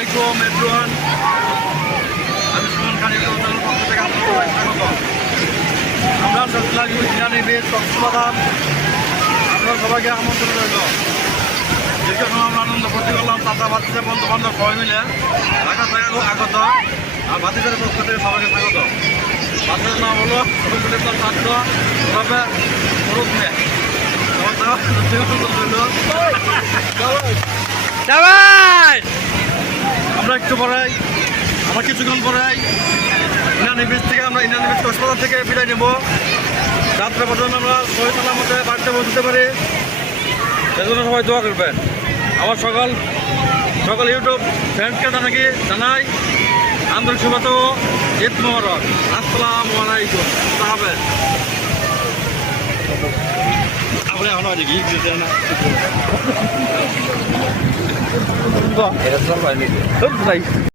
আলাইকুম এভরিওয়ান। আমি সুমন খান চ্যানেলের পক্ষ থেকে আপনাদের স্বাগত। আমরা সবগুলা বিরিয়ানি বেশ কক্সবাজার আপনারা সবাইকে আমন্ত্রণ রইল। দীর্ঘ সময় আমরা আনন্দ করতে করলাম চাচা ভাতিজা বন্ধু বান্ধব সবাই মিলে ঢাকা থেকে আগত আর ভাতিজার পক্ষ থেকে সবাইকে স্বাগত। ভাতিজার নাম হলো রবিউল ছাত্র তবে ফরুক মেয়ে। আমরা একটু পরেই আমার কিছুক্ষণ পরেই ইনানি বিচ থেকে আমরা ইনানি বিচ কক্সবাজার থেকে বিদায় নেব। রাত্রে পর্যন্ত আমরা শহীদ মধ্যে বাড়িতে পৌঁছতে পারি, সেজন্য সবাই দোয়া করবেন। আমার সকল ইউটিউব ফ্রেন্ডসকে জানাই আন্তরিক শুভেচ্ছা ও ঈদ মোবারক। আসসালামু আলাইকুম। আপনি এখন গিয়ে দিতে না